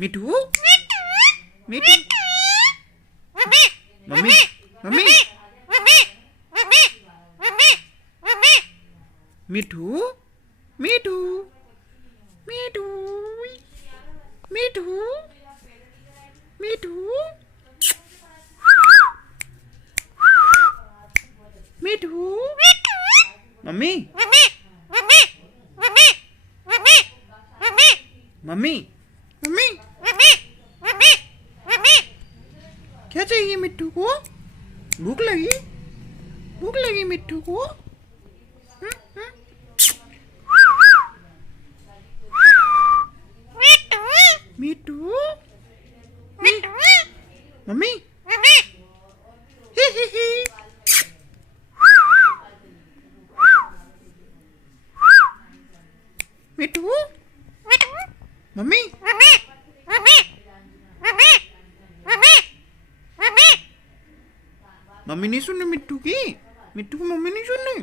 मिठू मिठू mummy mummy मिठू मिठू मिठू मिठू मिठू मिठू mummy mummy mummy क्या चाहिए मिट्टू को? भूख लगी मिट्टू को? मिट्टू मम्मी ही ही ही मिट्टू मम्मी मम्मी नहीं सुन रही मिट्टू की मम्मी नहीं सुन रही।